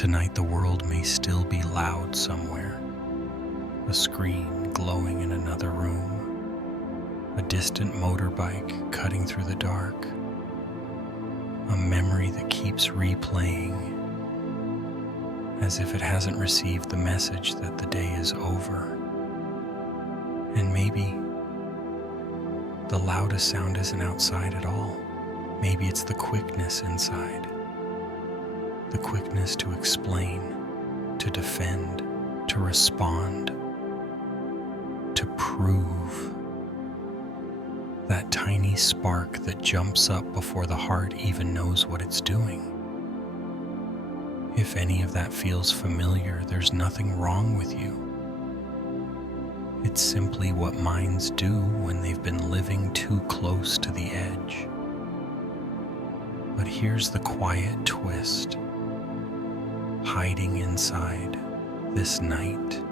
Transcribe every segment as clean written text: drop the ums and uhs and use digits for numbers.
Tonight the world may still be loud somewhere, a screen glowing in another room, a distant motorbike cutting through the dark, a memory that keeps replaying as if it hasn't received the message that the day is over. And maybe the loudest sound isn't outside at all. Maybe it's the quickness inside. The quickness to explain, to defend, to respond, to prove. That tiny spark that jumps up before the heart even knows what it's doing. If any of that feels familiar, there's nothing wrong with you. It's simply what minds do when they've been living too close to the edge. But here's the quiet twist. Hiding inside this night,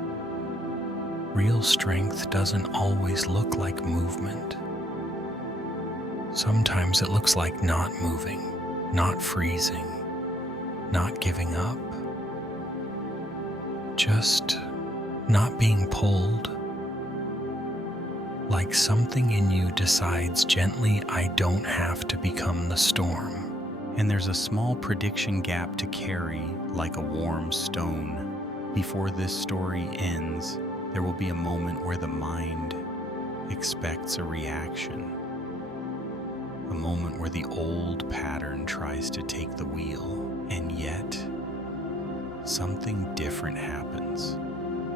real strength doesn't always look like movement. Sometimes it looks like not moving, not freezing, not giving up, just not being pulled. Like something in you decides gently, I don't have to become the storm. And there's a small prediction gap to carry, like a warm stone. Before this story ends, there will be a moment where the mind expects a reaction. A moment where the old pattern tries to take the wheel, and yet something different happens.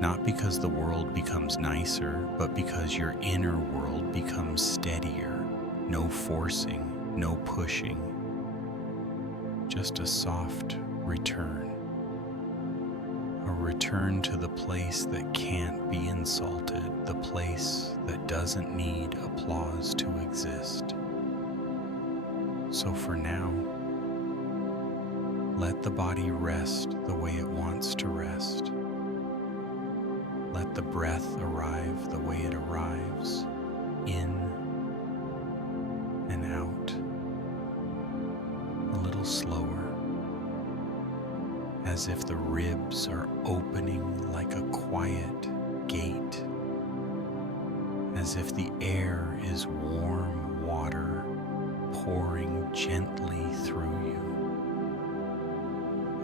Not because the world becomes nicer, but because your inner world becomes steadier. No forcing, no pushing. Just a soft return. A return to the place that can't be insulted, the place that doesn't need applause to exist. So for now, let the body rest the way it wants to rest. Let the breath arrive the way it arrives, in and out, a little slower, as if the ribs are opening like a quiet gate, as if the air is warm water pouring gently through you,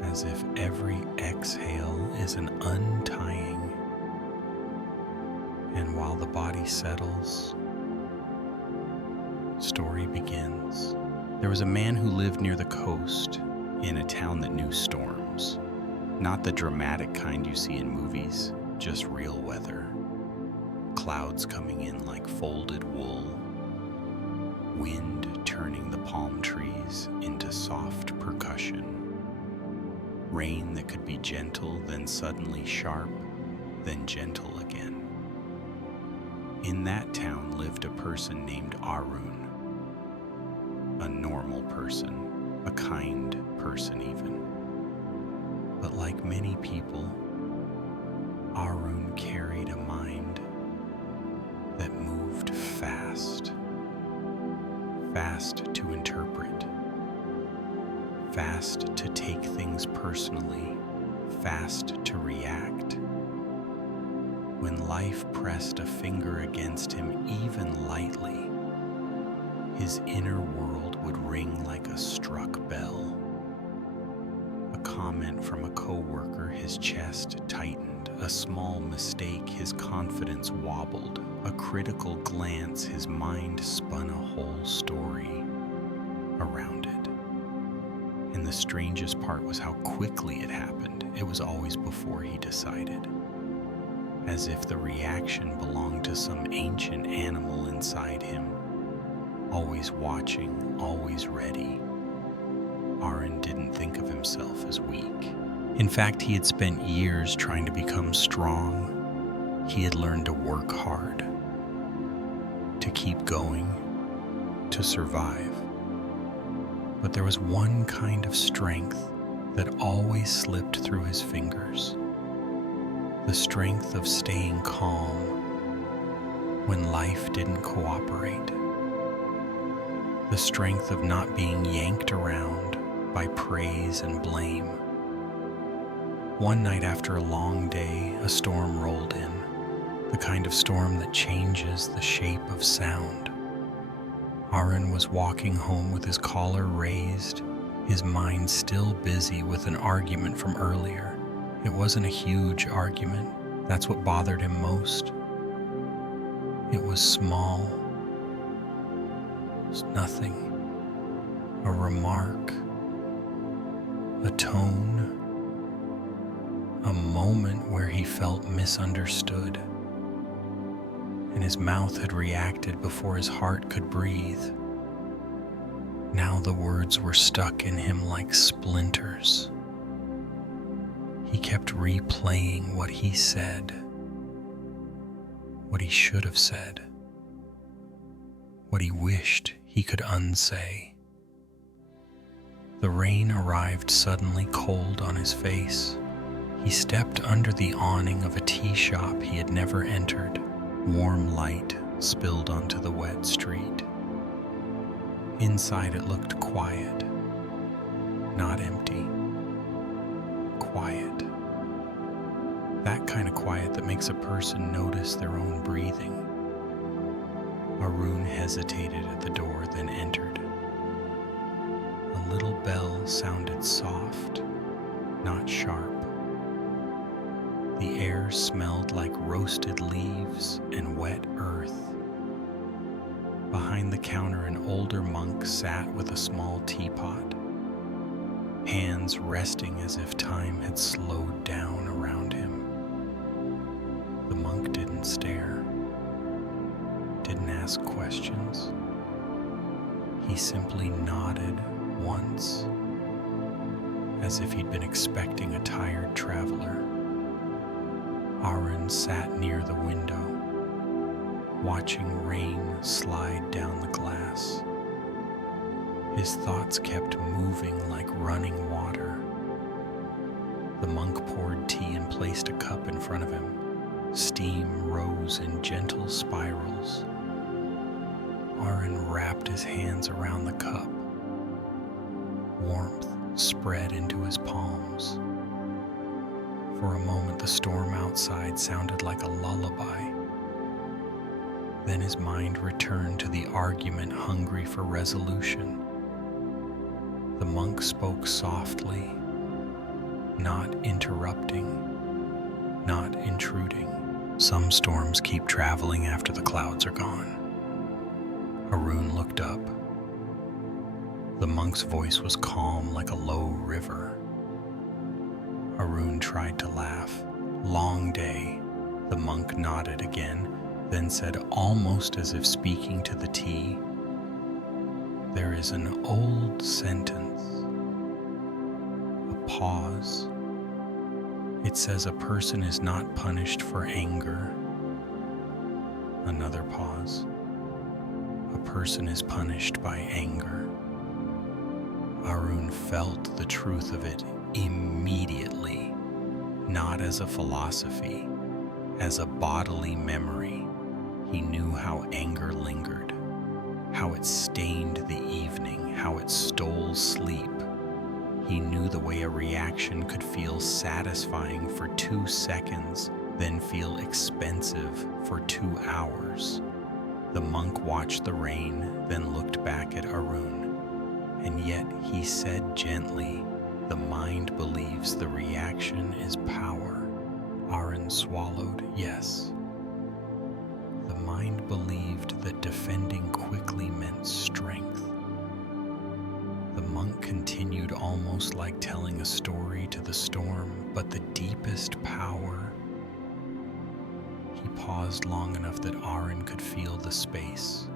as if every exhale is an untying. And while the body settles, story begins. There was a man who lived near the coast in a town that knew storms. Not the dramatic kind you see in movies, just real weather. Clouds coming in like folded wool. Wind turning the palm trees into soft percussion. Rain that could be gentle, then suddenly sharp, then gentle again. In that town lived a person named Arun. A normal person, a kind person even. But like many people, Arun carried a mind that moved fast. Fast to interpret. Fast to take things personally. Fast to react. When life pressed a finger against him even lightly, his inner world would ring like a struck bell. A comment from a coworker, his chest tightened. A small mistake, his confidence wobbled. A critical glance, his mind spun a whole story around it. And the strangest part was how quickly it happened. It was always before he decided. As if the reaction belonged to some ancient animal inside him, always watching, always ready. Arun didn't think of himself as weak. In fact, he had spent years trying to become strong. He had learned to work hard, to keep going, to survive. But there was one kind of strength that always slipped through his fingers. The strength of staying calm when life didn't cooperate. The strength of not being yanked around by praise and blame. One night after a long day, a storm rolled in, the kind of storm that changes the shape of sound. Arun was walking home with his collar raised, his mind still busy with an argument from earlier. It wasn't a huge argument. That's what bothered him most. It was small. It was nothing. A remark. A tone. A moment where he felt misunderstood. And his mouth had reacted before his heart could breathe. Now the words were stuck in him like splinters. He kept replaying what he said, what he should have said, what he wished he could unsay. The rain arrived suddenly cold on his face. He stepped under the awning of a tea shop he had never entered. Warm light spilled onto the wet street. Inside it looked quiet, not empty. Quiet. That kind of quiet that makes a person notice their own breathing. Arun hesitated at the door, then entered. A little bell sounded soft, not sharp. The air smelled like roasted leaves and wet earth. Behind the counter, an older monk sat with a small teapot, hands resting as if time had slowed down around him. The monk didn't stare, didn't ask questions. He simply nodded once, as if he'd been expecting a tired traveler. Arun sat near the window, watching rain slide down the glass. His thoughts kept moving like running water. The monk poured tea and placed a cup in front of him. Steam rose in gentle spirals. Arun wrapped his hands around the cup. Warmth spread into his palms. For a moment, the storm outside sounded like a lullaby. Then his mind returned to the argument, hungry for resolution. The monk spoke softly, not interrupting, not intruding. Some storms keep traveling after the clouds are gone. Arun looked up. The monk's voice was calm like a low river. Arun tried to laugh. Long day. The monk nodded again, then said, almost as if speaking to the tea, there is an old sentence, a pause. It says a person is not punished for anger. Another pause. A person is punished by anger. Arun felt the truth of it immediately, not as a philosophy, as a bodily memory. He knew how anger lingered, how it stained the evening, how it stole sleep. He knew the way a reaction could feel satisfying for 2 seconds, then feel expensive for 2 hours. The monk watched the rain, then looked back at Arun, and yet he said gently, the mind believes the reaction is power. Arun swallowed, yes. The mind believed that defending quickly meant strength. The monk continued, almost like telling a story to the storm, but the deepest power. He paused long enough that Arun could feel the space.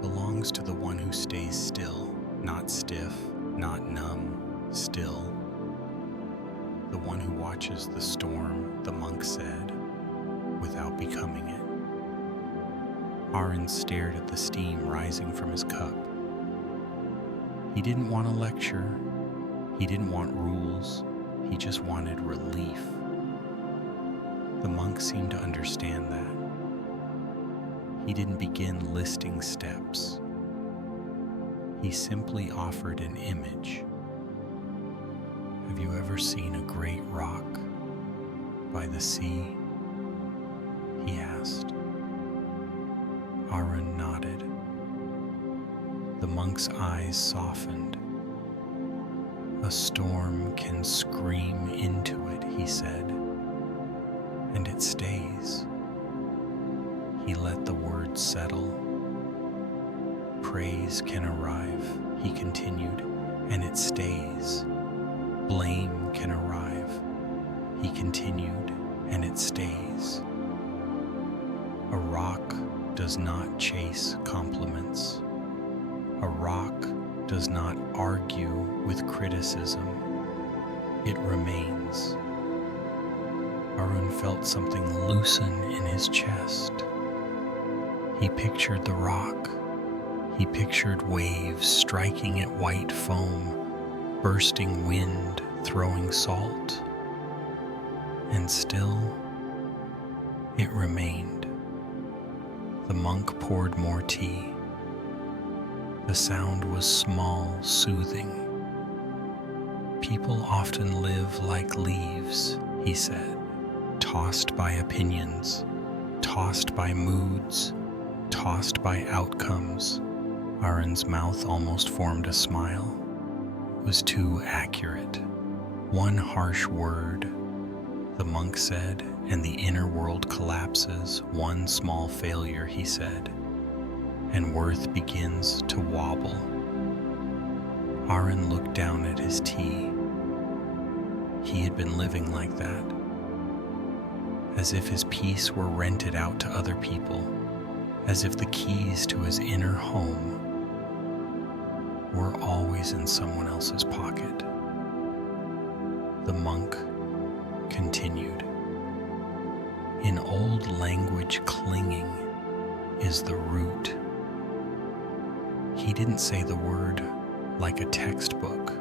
Belongs to the one who stays still, not stiff, not numb, still. The one who watches the storm, the monk said, without becoming it. Arun stared at the steam rising from his cup. He didn't want a lecture. He didn't want rules. He just wanted relief. The monk seemed to understand that. He didn't begin listing steps. He simply offered an image. Have you ever seen a great rock by the sea? He asked. Arun nodded. The monk's eyes softened. A storm can scream into it, he said, and it stays. He let the words settle. Praise can arrive, he continued, and it stays. Blame can arrive, he continued, and it stays. A rock does not chase compliments. A rock does not argue with criticism. It remains. Arun felt something loosen in his chest. He pictured the rock. He pictured waves striking at white foam, bursting wind, throwing salt. And still, it remained. The monk poured more tea. The sound was small, soothing. People often live like leaves, he said, tossed by opinions, tossed by moods, tossed by outcomes. Arun's mouth almost formed a smile. It was too accurate. One harsh word, the monk said, and the inner world collapses. One small failure, he said, and worth begins to wobble. Arun looked down at his tea. He had been living like that, as if his peace were rented out to other people, as if the keys to his inner home were always in someone else's pocket. The monk continued. In old language, clinging is the root. He didn't say the word like a textbook.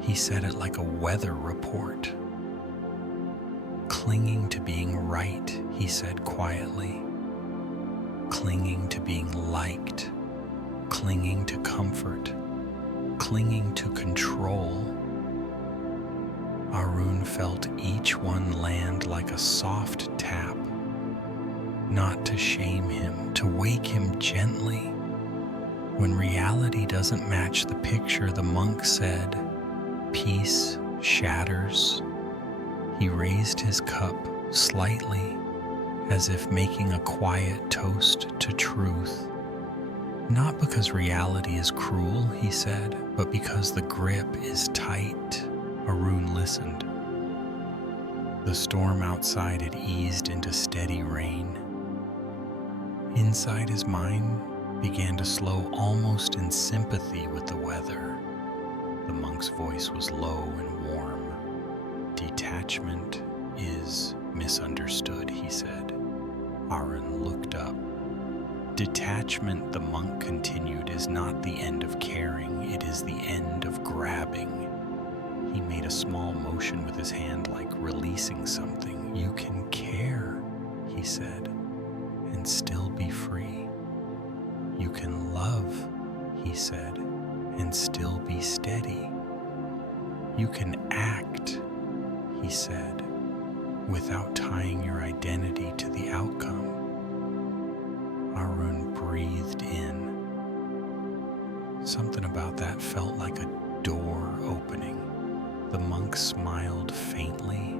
He said it like a weather report. Clinging to being right, he said quietly. Clinging to being liked. Clinging to comfort. Clinging to control. Arun felt each one land like a soft tap, not to shame him, to wake him gently. When reality doesn't match the picture, the monk said, peace shatters. He raised his cup slightly, as if making a quiet toast to truth. Not because reality is cruel, he said, but because the grip is tight. Arun listened. The storm outside had eased into steady rain. Inside his mind began to slow almost in sympathy with the weather. The monk's voice was low and warm. Detachment is misunderstood, he said. Arun looked up. Detachment, the monk continued, is not the end of caring, it is the end of grabbing. He made a small motion with his hand like releasing something. You can care, he said, and still be free. You can love, he said, and still be steady. You can act, he said, without tying your identity to the outcome. Arun breathed in. Something about that felt like a door opening. The monk smiled faintly,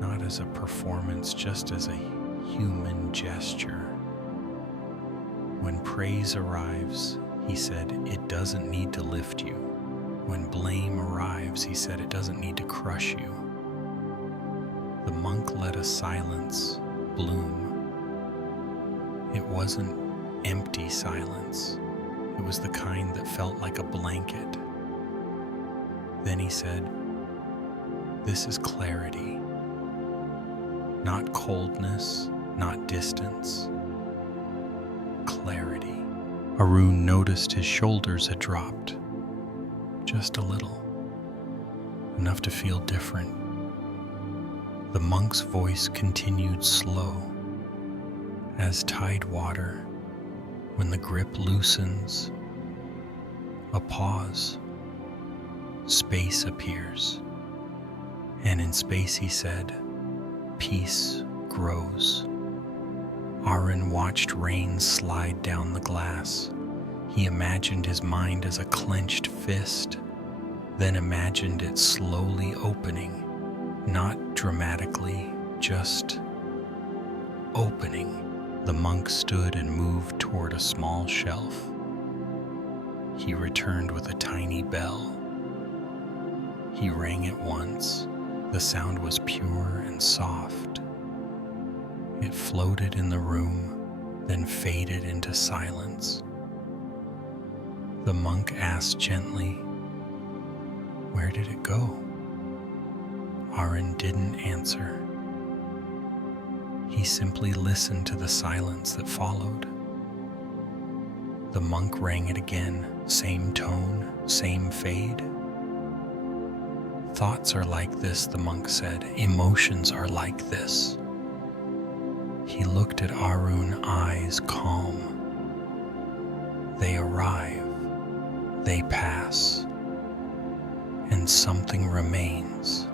not as a performance, just as a human gesture. When praise arrives, he said, it doesn't need to lift you. When blame arrives, he said, it doesn't need to crush you. The monk let a silence bloom. It wasn't empty silence. It was the kind that felt like a blanket. Then he said, this is clarity. Not coldness, not distance. Clarity. Arun noticed his shoulders had dropped. Just a little. Enough to feel different. The monk's voice continued slow. As tide water, When the grip loosens, a pause, space appears, and in space he said, peace grows. Arun watched rain slide down the glass. He imagined his mind as a clenched fist, then imagined it slowly opening, not dramatically, just opening. The monk stood and moved toward a small shelf. He returned with a tiny bell. He rang it once. The sound was pure and soft. It floated in the room, then faded into silence. The monk asked gently, "Where did it go?" Arun didn't answer. He simply listened to the silence that followed. The monk rang it again, same tone, same fade. Thoughts are like this, the monk said. Emotions are like this. He looked at Arun, eyes calm. They arrive, they pass, and something remains.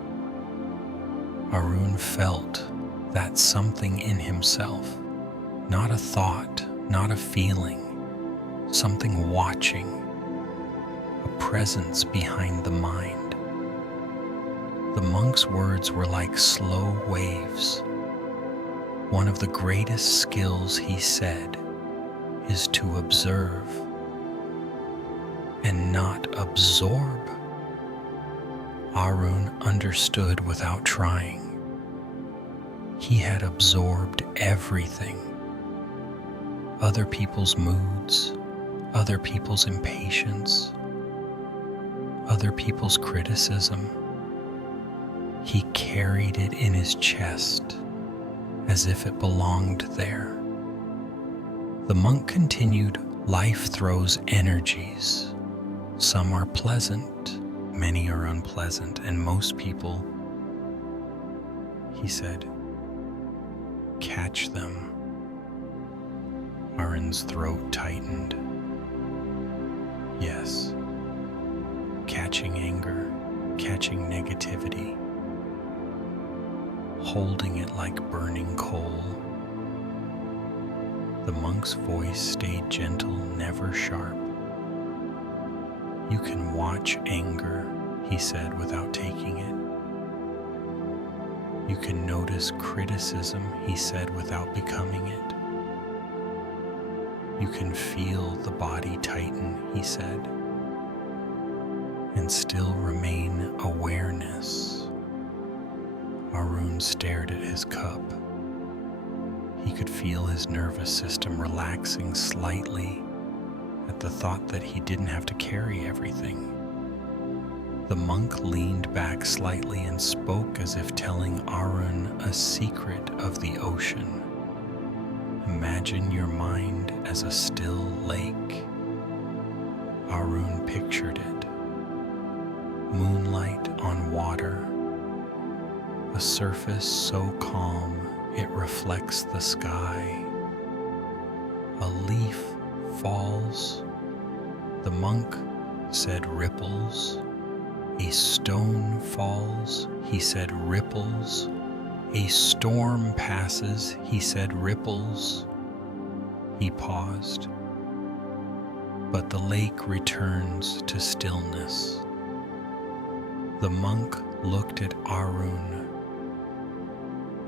Arun felt that something in himself, not a thought, not a feeling, something watching, a presence behind the mind. The monk's words were like slow waves. One of the greatest skills, he said, is to observe and not absorb. Arun understood without trying. He had absorbed everything. Other people's moods, other people's impatience, other people's criticism. He carried it in his chest as if it belonged there. The monk continued, life throws energies. Some are pleasant, many are unpleasant, and most people, he said, catch them. Arun's throat tightened. Yes, catching anger, catching negativity, holding it like burning coal. The monk's voice stayed gentle, never sharp. You can watch anger, he said, without taking it. You can notice criticism, he said, without becoming it. You can feel the body tighten, he said, and still remain awareness. Arun stared at his cup. He could feel his nervous system relaxing slightly at the thought that he didn't have to carry everything. The monk leaned back slightly and spoke as if telling Arun a secret of the ocean. Imagine your mind as a still lake. Arun pictured it. Moonlight on water. A surface so calm it reflects the sky. A leaf falls. The monk said ripples. A stone falls, he said ripples. A storm passes, he said ripples. He paused. But the lake returns to stillness. The monk looked at Arun.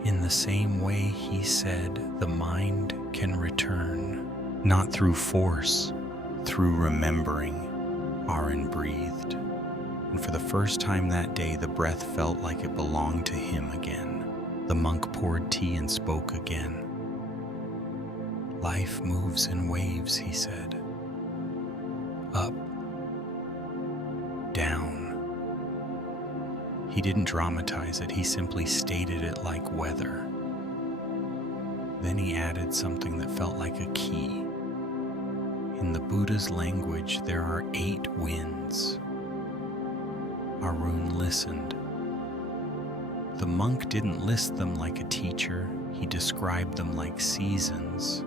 In the same way, he said, the mind can return, not through force, through remembering. Arun breathed, and for the first time that day, the breath felt like it belonged to him again. The monk poured tea and spoke again. Life moves in waves, he said. Up, down. He didn't dramatize it, he simply stated it like weather. Then he added something that felt like a key. In the Buddha's language, there are 8 winds. Arun listened. The monk didn't list them like a teacher, he described them like seasons.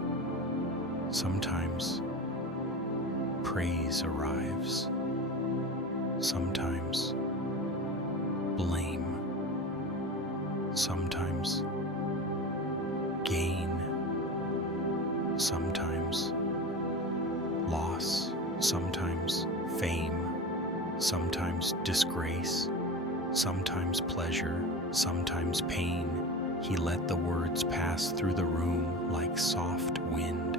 Sometimes praise arrives, sometimes blame, sometimes gain, sometimes loss, sometimes fame, sometimes disgrace, sometimes pleasure, sometimes pain. He let the words pass through the room like soft wind.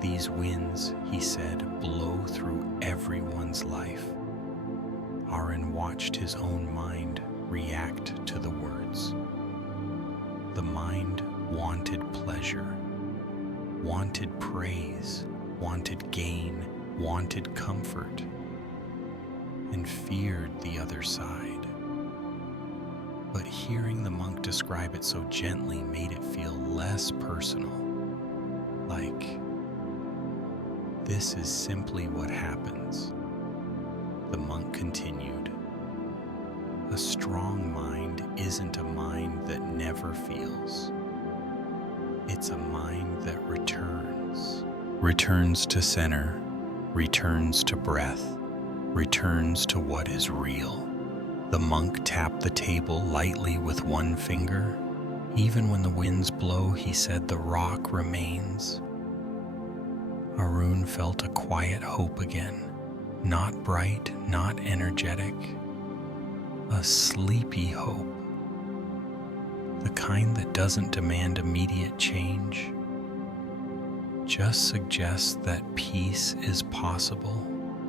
These winds, he said, blow through everyone's life. Arun watched his own mind react to the words. The mind wanted pleasure, wanted praise, wanted gain, wanted comfort, and feared the other side. But hearing the monk describe it so gently made it feel less personal, like, this is simply what happens. The monk continued, a strong mind isn't a mind that never feels. It's a mind that returns to center, returns to breath, returns to what is real. The monk tapped the table lightly with one finger. Even when the winds blow, he said, the rock remains. Arun felt a quiet hope again, not bright, not energetic, a sleepy hope, the kind that doesn't demand immediate change, just suggests that peace is possible.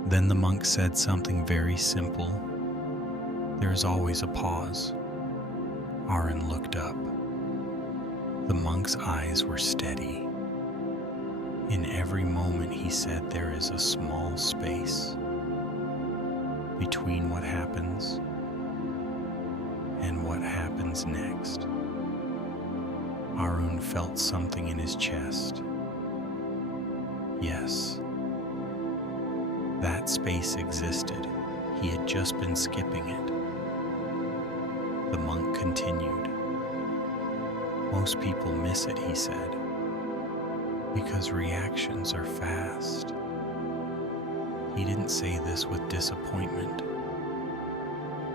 Then the monk said something very simple. There's always a pause. Arun looked up. The monk's eyes were steady. In every moment, he said, there is a small space between what happens and what happens next. Arun felt something in his chest. Yes, that space existed. He had just been skipping it. The monk continued. Most people miss it, he said, because reactions are fast. He didn't say this with disappointment,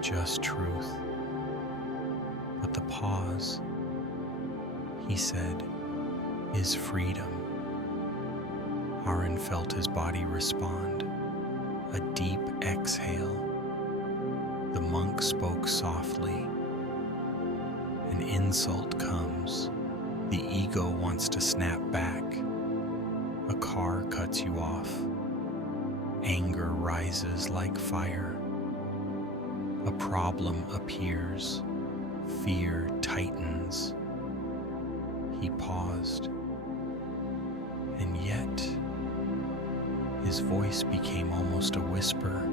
just truth. But the pause, he said, is freedom. Arun felt his body respond, a deep exhale. The monk spoke softly. An insult comes. The ego wants to snap back. A car cuts you off. Anger rises like fire. A problem appears. Fear tightens. He paused. And yet, his voice became almost a whisper.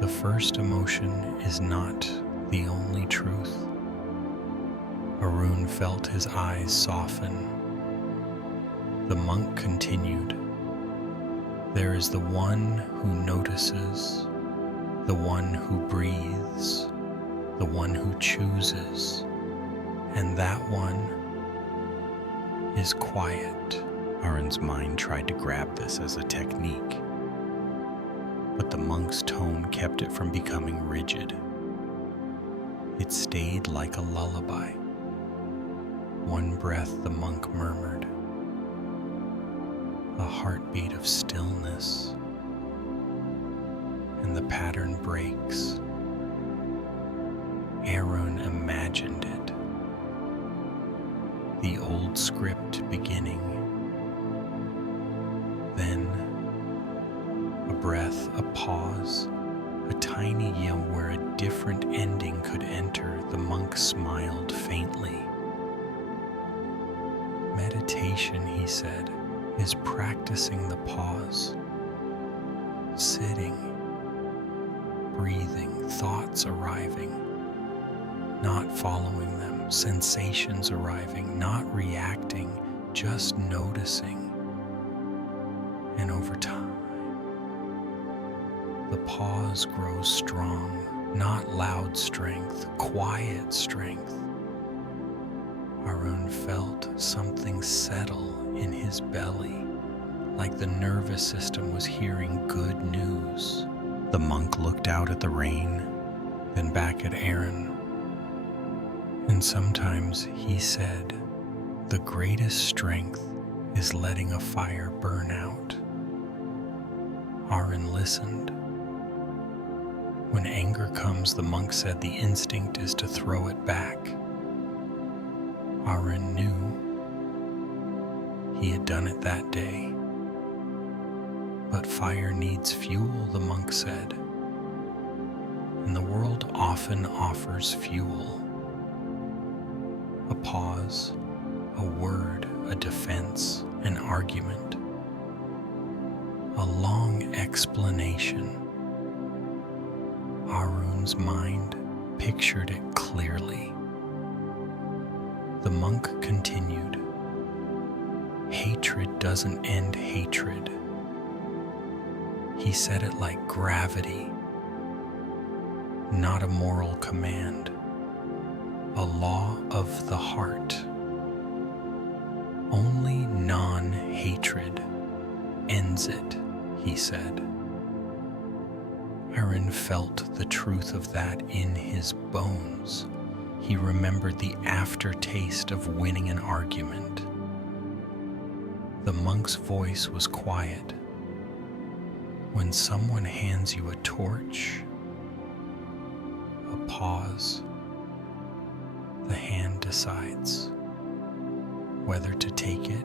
The first emotion is not the only truth. Arun felt his eyes soften. The monk continued, there is the one who notices, the one who breathes, the one who chooses, and that one is quiet. Arun's mind tried to grab this as a technique, but the monk's tone kept it from becoming rigid. It stayed like a lullaby. One breath, the monk murmured, a heartbeat of stillness, and the pattern breaks. Arun imagined it, the old script beginning. Then, a breath, a pause, a tiny yell where a different ending could enter. The monk smiled faintly. Meditation, he said, is practicing the pause, sitting, breathing, thoughts arriving, not following them, sensations arriving, not reacting, just noticing. And over time, the pause grows strong, not loud strength, quiet strength. Arun felt something settle in his belly, like the nervous system was hearing good news. The monk looked out at the rain, then back at Arun, and sometimes he said, "The greatest strength is letting a fire burn out." Arun listened. When anger comes, the monk said, the instinct is to throw it back. Arun knew. He had done it that day. But fire needs fuel, the monk said. And the world often offers fuel. A pause, a word, a defense, an argument, a long explanation. Arun's mind pictured it clearly. The monk continued, "Hatred doesn't end hatred." He said it like gravity, not a moral command, a law of the heart. Only non-hatred ends it, he said. Arun felt the truth of that in his bones. He remembered the aftertaste of winning an argument. The monk's voice was quiet. When someone hands you a torch, a pause, the hand decides whether to take it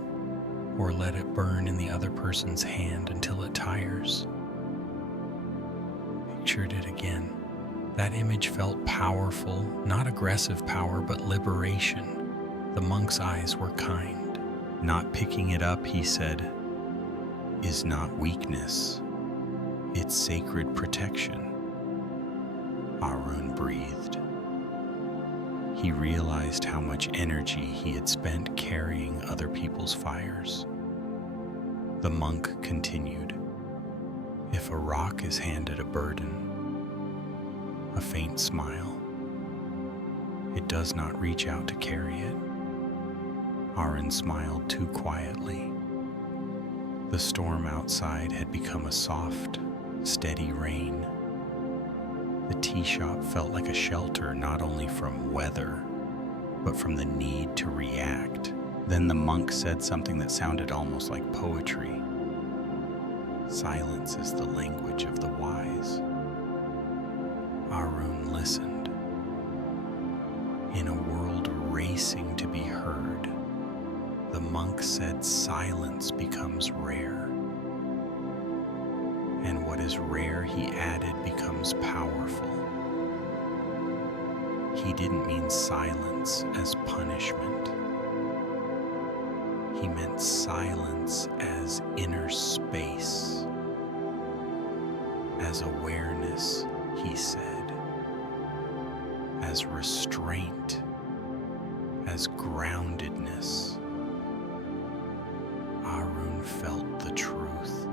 or let it burn in the other person's hand until it tires. Pictured it again. That image felt powerful, not aggressive power, but liberation. The monk's eyes were kind. "Not picking it up," he said, "is not weakness. It's sacred protection." Arun breathed. He realized how much energy he had spent carrying other people's fires. The monk continued, "If a rock is handed a burden, a faint smile, it does not reach out to carry it." Arun smiled too quietly. The storm outside had become a soft, steady rain. The tea shop felt like a shelter not only from weather, but from the need to react. Then the monk said something that sounded almost like poetry. "Silence is the language of the wise." Arun listened. In a world racing to be heard, the monk said silence becomes rare. And what is rare, he added, becomes powerful. He didn't mean silence as punishment. He meant silence as inner space, as awareness, he said, as restraint, as groundedness. Arun felt the truth.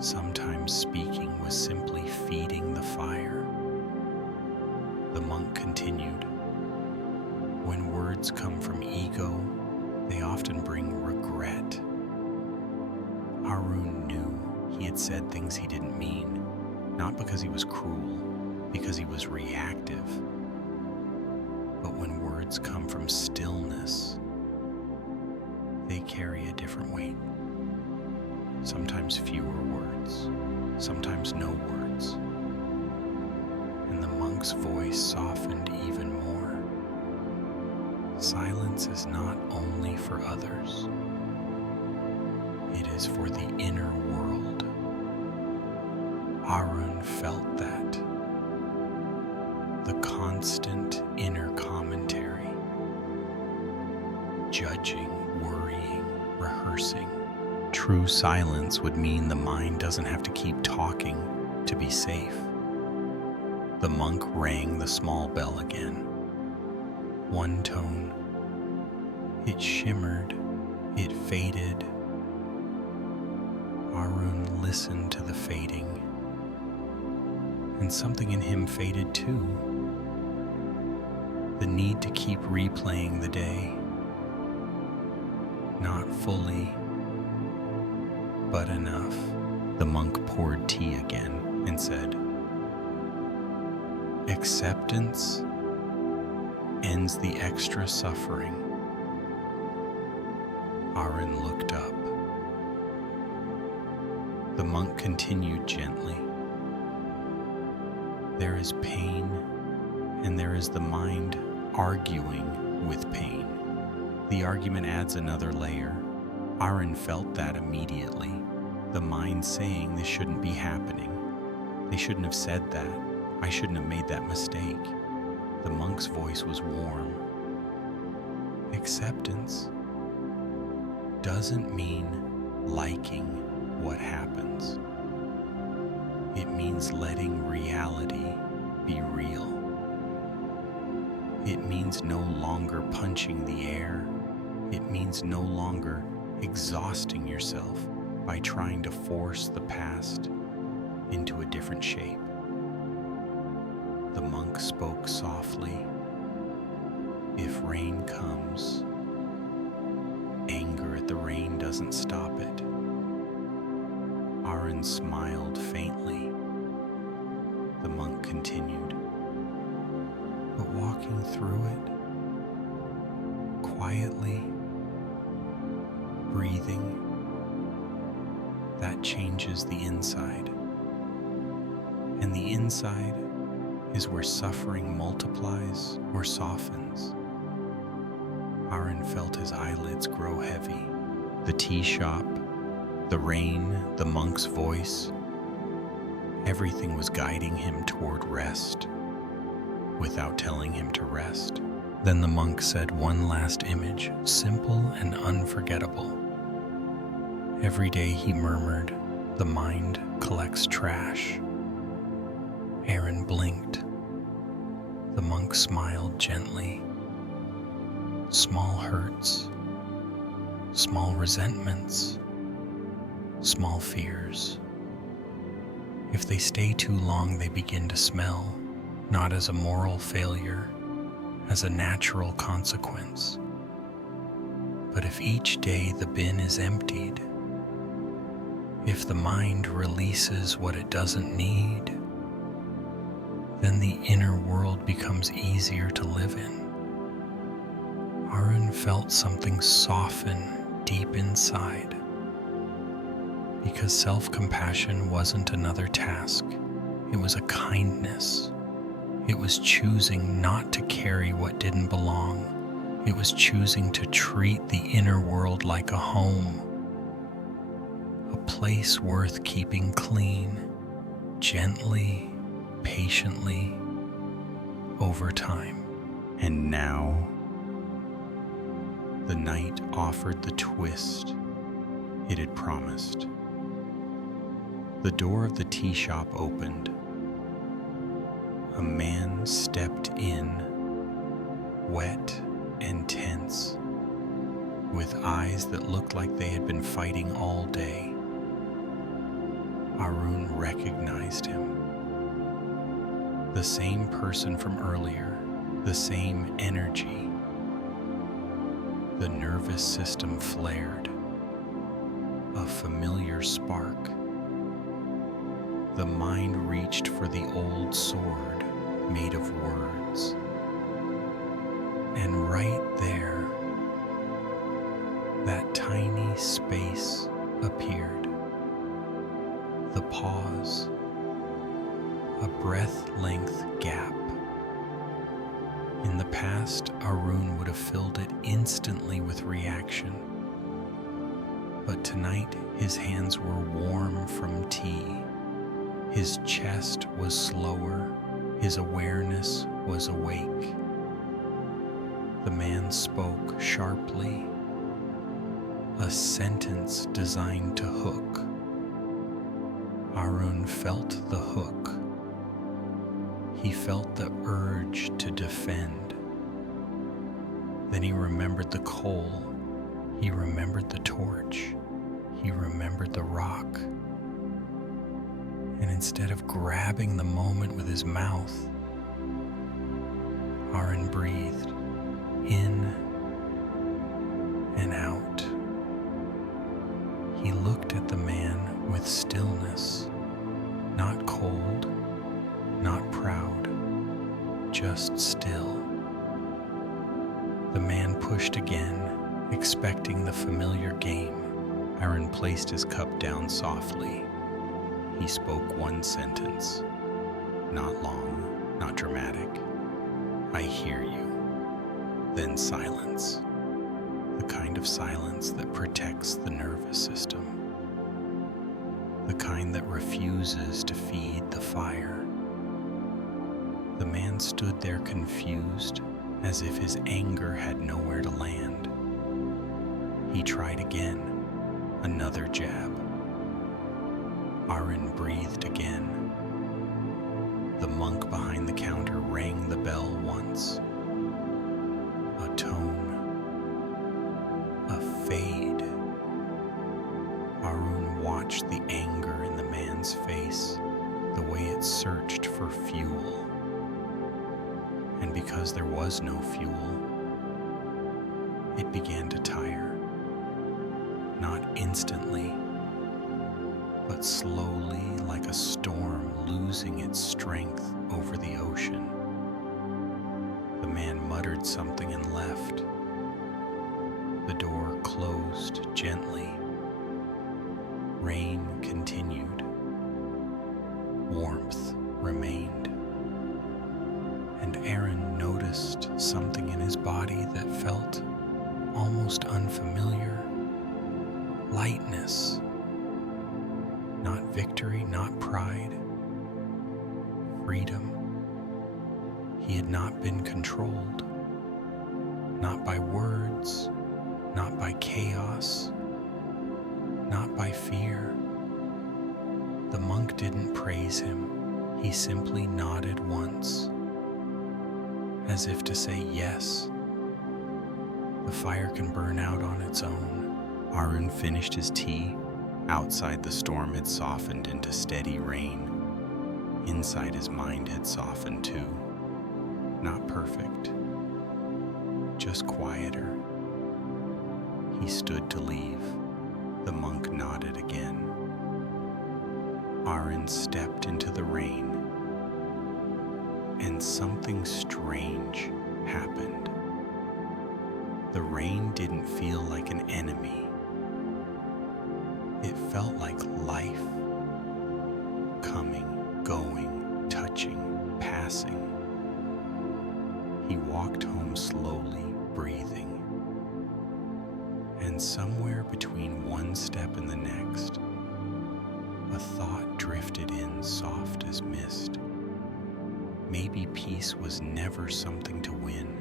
Sometimes speaking was simply feeding the fire. The monk continued, "When words come from ego, they often bring regret." Arun knew he had said things he didn't mean, not because he was cruel, because he was reactive. But when words come from stillness, they carry a different weight. Sometimes fewer words, sometimes no words. And the monk's voice softened even more. Silence is not only for others, it is for the inner world. Arun felt that. The constant inner commentary, judging, worrying, rehearsing. True silence would mean the mind doesn't have to keep talking to be safe. The monk rang the small bell again. One tone. It shimmered. It faded. Arun listened to the fading, and something in him faded too. The need to keep replaying the day. Not fully, but enough. The monk poured tea again and said, "Acceptance ends the extra suffering." Arun looked up. The monk continued gently. There is pain, and there is the mind arguing with pain. The argument adds another layer. Arun felt that immediately. The mind saying this shouldn't be happening. They shouldn't have said that. I shouldn't have made that mistake. The monk's voice was warm. Acceptance doesn't mean liking what happens. It means letting reality be real. It means no longer punching the air. It means no longer exhausting yourself by trying to force the past into a different shape. The monk spoke softly. If rain comes, anger at the rain doesn't stop it. Arun smiled faintly. The monk continued. But walking through it, quietly, breathing, that changes the inside. And the inside is where suffering multiplies or softens. Arun felt his eyelids grow heavy. The tea shop, the rain, the monk's voice, everything was guiding him toward rest without telling him to rest. Then the monk said one last image, simple and unforgettable. Every day, he murmured, the mind collects trash. Arun blinked. The monk smiled gently. Small hurts, small resentments, small fears. If they stay too long, they begin to smell, not as a moral failure, as a natural consequence. But if each day the bin is emptied, if the mind releases what it doesn't need, then the inner world becomes easier to live in. Arun felt something soften deep inside, because self-compassion wasn't another task. It was a kindness. It was choosing not to carry what didn't belong. It was choosing to treat the inner world like a home, a place worth keeping clean, gently, patiently, over time. And now, the night offered the twist it had promised. The door of the tea shop opened. A man stepped in, wet and tense, with eyes that looked like they had been fighting all day. Arun recognized him. The same person from earlier, the same energy. The nervous system flared. A familiar spark. The mind reached for the old sword made of words. And right there, that tiny space appeared. The pause, a breath-length gap. In the past, Arun would have filled it instantly with reaction. But tonight, his hands were warm from tea. His chest was slower. His awareness was awake. The man spoke sharply, a sentence designed to hook. Arun felt the hook. He felt the urge to defend. Then he remembered the coal. He remembered the torch. He remembered the rock. And instead of grabbing the moment with his mouth, Arun breathed in and out. He looked at the man with stillness, not cold, not proud, just still. The man pushed again, expecting the familiar game. Arun placed his cup down softly. He spoke one sentence, not long, not dramatic. "I hear you." Then silence, the kind of silence that protects the nervous system, the kind that refuses to feed the fire. The man stood there confused, as if his anger had nowhere to land. He tried again, another jab. Arun breathed again. The monk behind the counter rang the bell once. A tone, a fade. Arun watched the anger in the man's face, the way it searched for fuel. And because there was no fuel, it began to tire. Not instantly, but slowly, like a storm losing its strength over the ocean. The man muttered something and left. The door closed gently. Rain continued. Warmth remained. And Arun noticed something in his body that felt almost unfamiliar. Lightness. Not victory, not pride. Freedom. He had not been controlled. Not by words, not by chaos, not by fear. The monk didn't praise him. He simply nodded once, as if to say yes. The fire can burn out on its own. Arun finished his tea. Outside, the storm had softened into steady rain. Inside, his mind had softened too. Not perfect, just quieter. He stood to leave. The monk nodded again. Arun stepped into the rain, and something strange happened. The rain didn't feel like an enemy. It felt like life, coming, going, touching, passing. He walked home slowly, breathing. And somewhere between one step and the next, a thought drifted in soft as mist. Maybe peace was never something to win.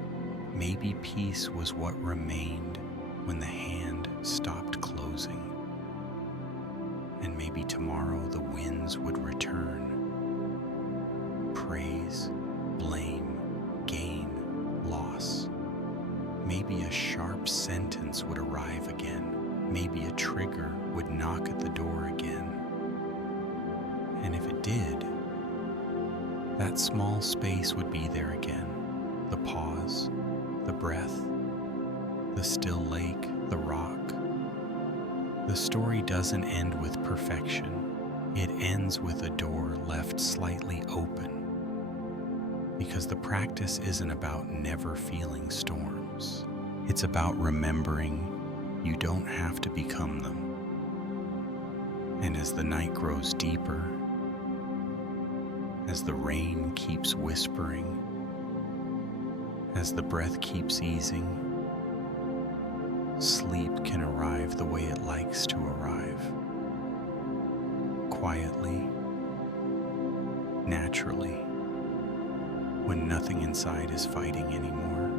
Maybe peace was what remained when the hand stopped closing. And maybe tomorrow the winds would return. Praise, blame, gain, loss. Maybe a sharp sentence would arrive again. Maybe a trigger would knock at the door again. And if it did, that small space would be there again. The pause, the breath, the still lake, the rock. The story doesn't end with perfection. It ends with a door left slightly open. Because the practice isn't about never feeling storms. It's about remembering you don't have to become them. And as the night grows deeper, as the rain keeps whispering, as the breath keeps easing, sleep can arrive the way it likes to arrive. Quietly, naturally, when nothing inside is fighting anymore.